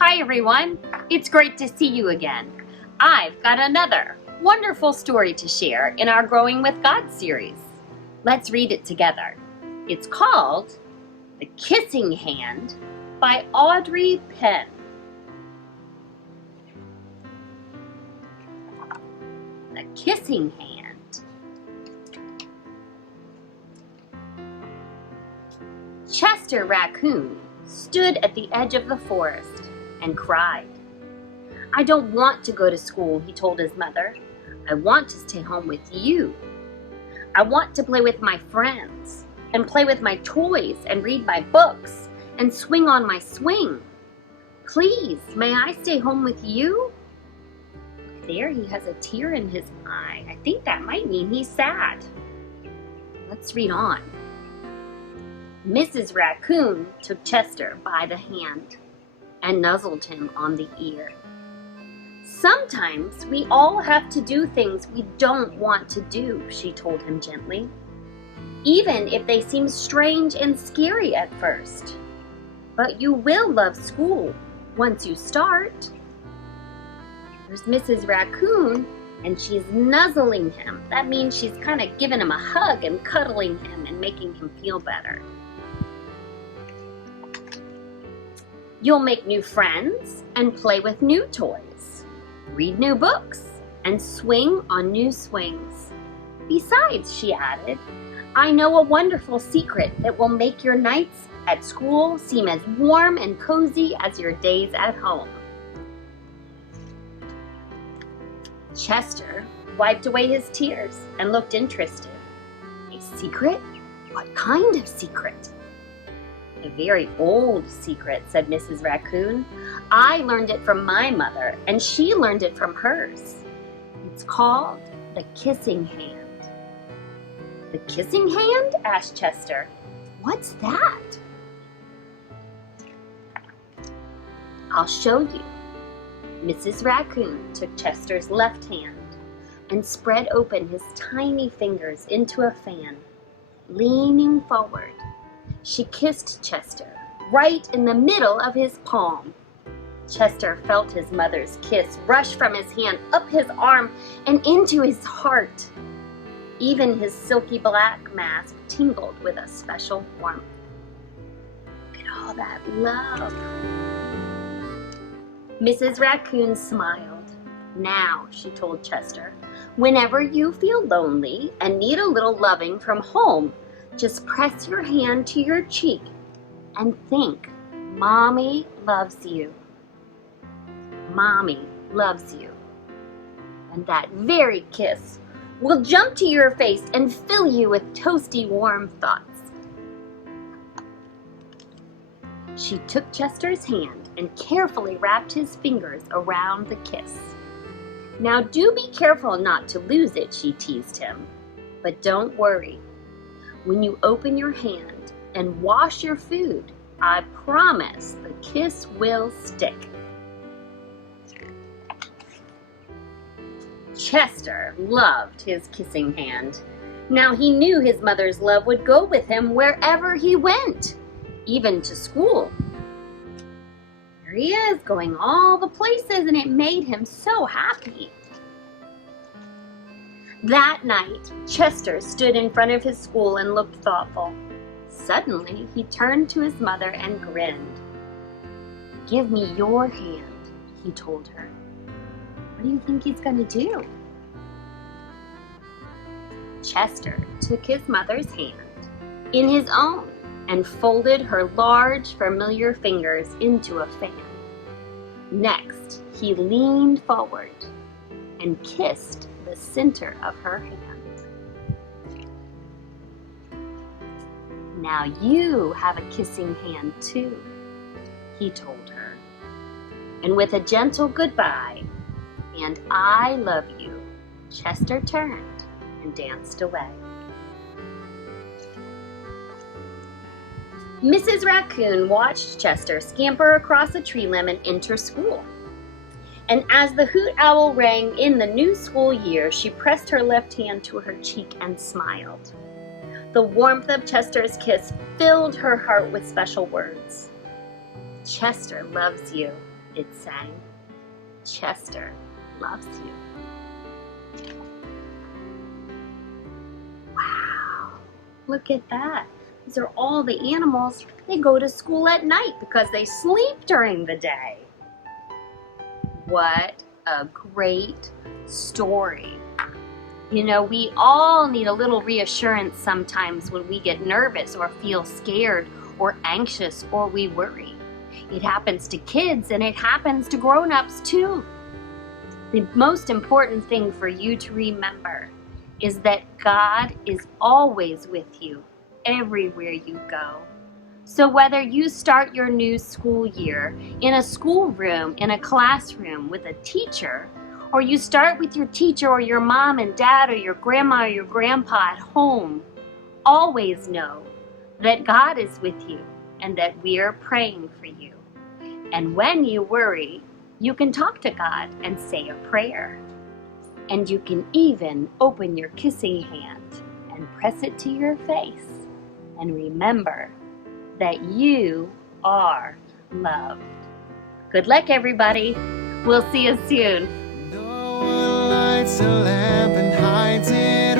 Hi everyone, it's great to see you again. I've got another wonderful story to share in our Growing with God series. Let's read it together. It's called The Kissing Hand by Audrey Penn. The Kissing Hand. Chester Raccoon stood at the edge of the forest and cried. "I don't want to go to school," he told his mother. "I want to stay home with you. I want to play with my friends and play with my toys and read my books and swing on my swing. Please, may I stay home with you?" There he has a tear in his eye. I think that might mean he's sad. Let's read on. Mrs. Raccoon took Chester by the hand and nuzzled him on the ear. "Sometimes we all have to do things we don't want to do," she told him gently, "even if they seem strange and scary at first. But you will love school once you start." There's Mrs. Raccoon, and she's nuzzling him. That means she's kind of giving him a hug and cuddling him and making him feel better. You'll make new friends and play with new toys, read new books, and swing on new swings. Besides, she added, I know a wonderful secret that will make your nights at school seem as warm and cozy as your days at home. Chester wiped away his tears and looked interested. A secret? What kind of secret? A very old secret, said Mrs. Raccoon. I learned it from my mother, and she learned it from hers. It's called the kissing hand. The kissing hand? Asked Chester. What's that? I'll show you. Mrs. Raccoon took Chester's left hand and spread open his tiny fingers into a fan. Leaning forward, she kissed Chester right in the middle of his palm. Chester felt his mother's kiss rush from his hand up his arm and into his heart. Even his silky black mask tingled with a special warmth. Look at all that love. Mrs. Raccoon smiled. Now, she told Chester, whenever you feel lonely and need a little loving from home, just press your hand to your cheek and think, Mommy loves you. Mommy loves you. And that very kiss will jump to your face and fill you with toasty warm thoughts. She took Chester's hand and carefully wrapped his fingers around the kiss. Now do be careful not to lose it, she teased him. But don't worry. When you open your hand and wash your food, I promise the kiss will stick. Chester loved his kissing hand. Now he knew his mother's love would go with him wherever he went, even to school. There he is, going all the places, and it made him so happy. That night, Chester stood in front of his school and looked thoughtful. Suddenly, he turned to his mother and grinned. Give me your hand, he told her. What do you think he's going to do? Chester took his mother's hand in his own and folded her large, familiar fingers into a fan. Next, he leaned forward and kissed the center of her hand. Now you have a kissing hand too, he told her. And with a gentle goodbye and I love you, Chester turned and danced away. Mrs. Raccoon watched Chester scamper across a tree limb and enter school. And as the hoot owl rang in the new school year, she pressed her left hand to her cheek and smiled. The warmth of Chester's kiss filled her heart with special words. Chester loves you, it sang. Chester loves you. Wow, look at that. These are all the animals. They go to school at night because they sleep during the day. What a great story. You know, we all need a little reassurance sometimes when we get nervous or feel scared or anxious or we worry. It happens to kids and it happens to grown-ups too. The most important thing for you to remember is that God is always with you everywhere you go. So whether you start your new school year in a schoolroom, in a classroom with a teacher, or you start with your teacher or your mom and dad or your grandma or your grandpa at home, always know that God is with you and that we are praying for you. And when you worry, you can talk to God and say a prayer. And you can even open your kissing hand and press it to your face. And remember that you are loved. Good luck, everybody. We'll see you soon. No one lights a lamp and hides it